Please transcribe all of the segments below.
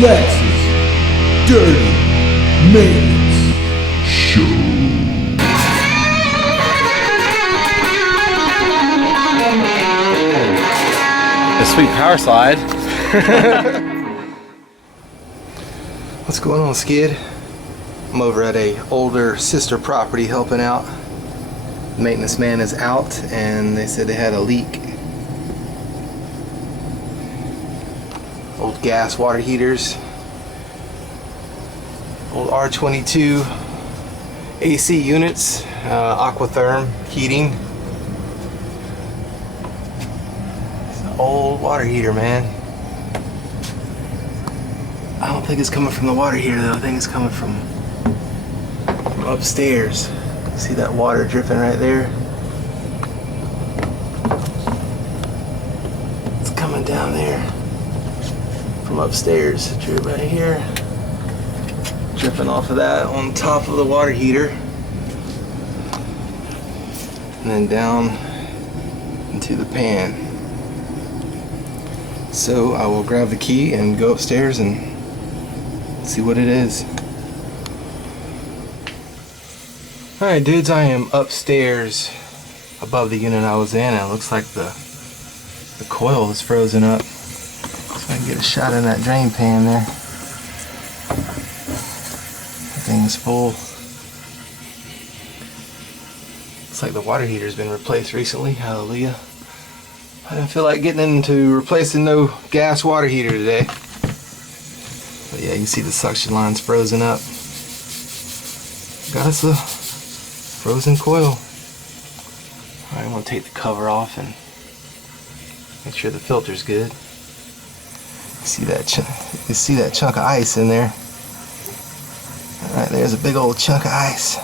Lex's Dirty Maintenance Show. A sweet power slide. What's going on, Skid? I'm over at a older sister property helping out. The maintenance man is out and they said they had a leak. Old gas water heaters. Old R22 AC units. Aquatherm heating. It's an old water heater, man. I don't think it's coming from the water heater though. I think it's coming from upstairs. See that water dripping right there? It's coming down there from upstairs. Drip right here. Dripping off of that on top of the water heater. And then down into the pan. So I will grab the key and go upstairs and see what it is. Alright dudes, I am upstairs above the unit I was in, and it looks like the coil is frozen up. So I can get a shot in that drain pan there. That thing is full. Looks like the water heater's been replaced recently, hallelujah. I didn't feel like getting into replacing no gas water heater today. But yeah, you can see the suction line's frozen up. Got us a frozen coil. Alright, I'm going to take the cover off and make sure the filter's good. You see that chunk of ice in there. Alright, there's a big old chunk of ice.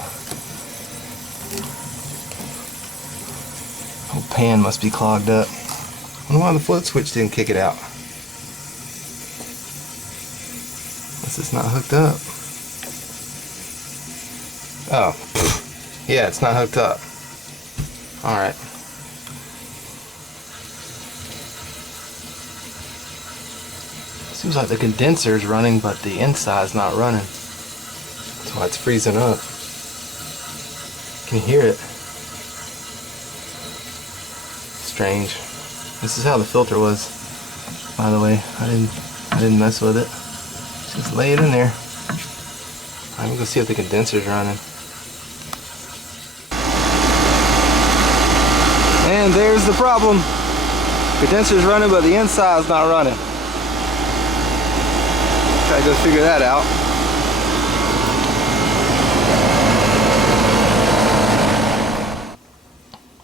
Whole pan must be clogged up. I wonder why the float switch didn't kick it out. Unless it's not hooked up. Oh, yeah, it's not hooked up. Alright. Seems like the condenser's running, but the inside's not running. That's why it's freezing up. Can you hear it? Strange. This is how the filter was, by the way. I didn't mess with it. Just lay it in there. I'm gonna go see if the condenser's running. And there's the problem. Condenser's running, but the inside's not running. Try to go figure that out.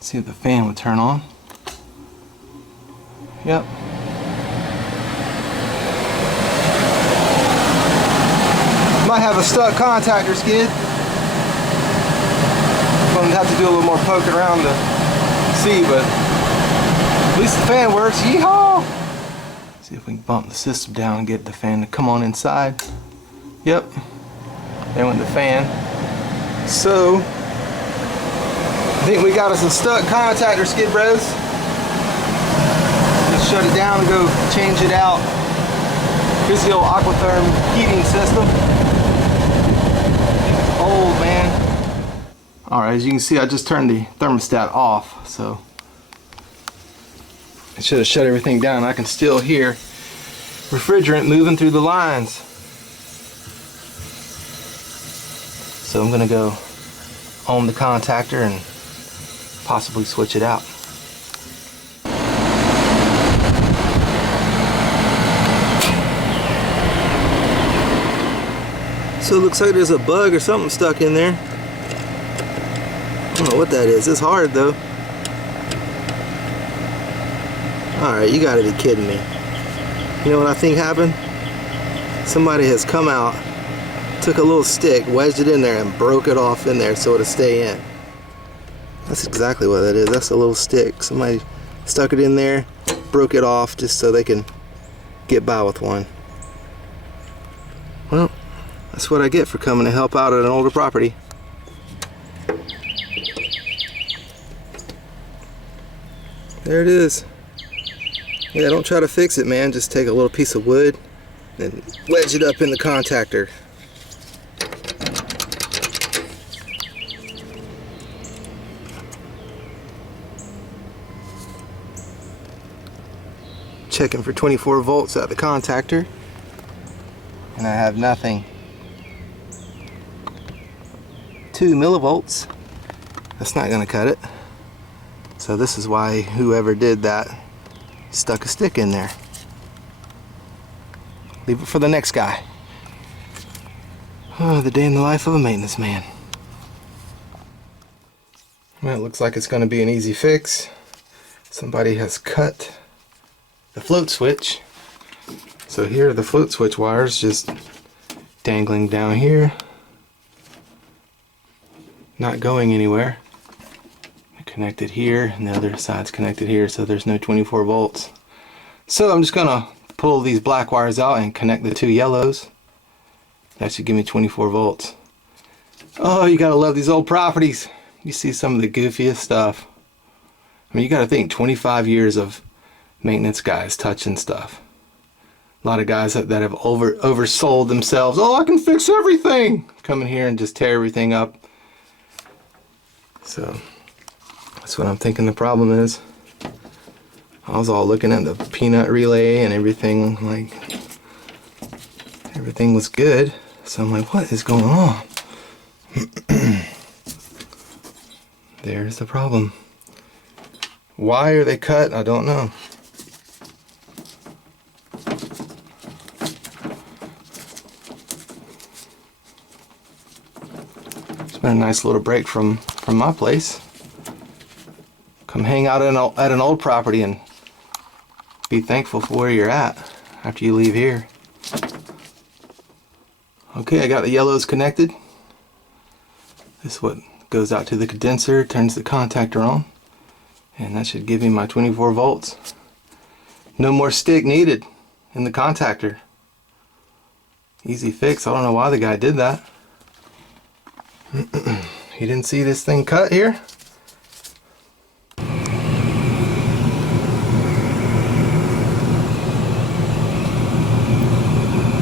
See if the fan would turn on. Yep. Might have a stuck contactor, Skid. Gonna have to do a little more poking around to see, but at least the fan works. Yeehaw! See if we can bump the system down and get the fan to come on inside. Yep. There went the fan. So I think we got us a stuck contactor, Skid Bros. Just shut it down and go change it out. Here's the old Aquatherm heating system. Old, man. Alright, as you can see, I just turned the thermostat off, so I should have shut everything down. I can still hear refrigerant moving through the lines. So I'm gonna go on the contactor and possibly switch it out. So it looks like there's a bug or something stuck in there. I don't know what that is. It's hard though. Alright, you gotta be kidding me. You know what I think happened? Somebody has come out, took a little stick, wedged it in there and broke it off in there so it'll stay in. That's exactly what that is. That's a little stick. Somebody stuck it in there, broke it off just so they can get by with one. Well, that's what I get for coming to help out at an older property. There it is. Yeah, don't try to fix it, man. Just take a little piece of wood, then wedge it up in the contactor. Checking for 24 volts at the contactor, and I have nothing. 2 millivolts. That's not gonna cut it. So this is why whoever did that stuck a stick in there. Leave it for the next guy. Oh, the day in the life of a maintenance man. Well, it looks like it's gonna be an easy fix. Somebody has cut the float switch. So here are the float switch wires just dangling down here, not going anywhere. Connected here, and the other side's connected here, so there's no 24 volts. So I'm just gonna pull these black wires out and connect the 2 yellows. That should give me 24 volts. Oh, you gotta love these old properties. You see some of the goofiest stuff. I mean, you gotta think 25 years of maintenance guys touching stuff. A lot of guys that have oversold themselves. Oh, I can fix everything. Come in here and just tear everything up. So that's what I'm thinking the problem is. I was all looking at the peanut relay and everything, like everything was good. So I'm like, what is going on? There's the problem. Why are they cut? I don't know. It's been a nice little break from my place. Come hang out at an old property and be thankful for where you're at after you leave here. Okay, I got the yellows connected. This is what goes out to the condenser, turns the contactor on, and that should give me my 24 volts. No more stick needed in the contactor. Easy fix. I don't know why the guy did that. He didn't see this thing cut here.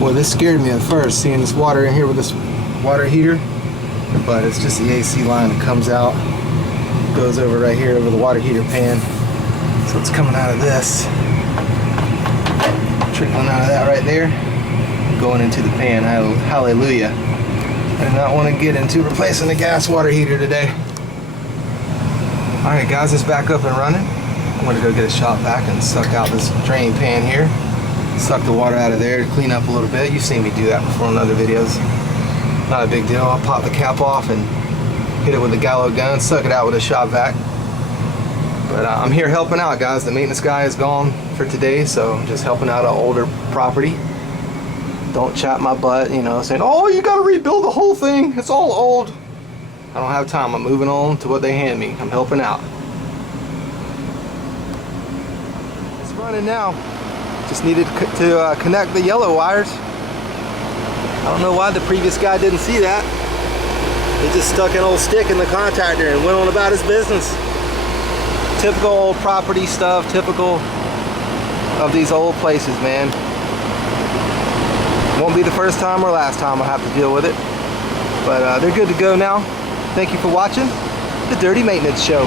Boy, this scared me at first, seeing this water in here with this water heater. But it's just the AC line that comes out, goes over right here over the water heater pan. So it's coming out of this, trickling out of that right there, going into the pan. Hallelujah. I do not want to get into replacing the gas water heater today. Alright guys, it's back up and running. I'm going to go get a shop vac and suck out this drain pan here. Suck the water out of there to clean up a little bit. You've seen me do that before in other videos. Not a big deal. I'll pop the cap off and hit it with a gallo gun, suck it out with a shop vac. But I'm here helping out, guys. The maintenance guy is gone for today, so I'm just helping out an older property. Don't chat my butt, you know, saying, oh, you gotta rebuild the whole thing. It's all old. I don't have time. I'm moving on to what they hand me. I'm helping out. It's running now. Just needed to connect the yellow wires. I don't know why the previous guy didn't see that. He just stuck an old stick in the contactor and went on about his business. Typical old property stuff, typical of these old places, man. Won't be the first time or last time I'll have to deal with it. But they're good to go now. Thank you for watching the Dirty Maintenance Show.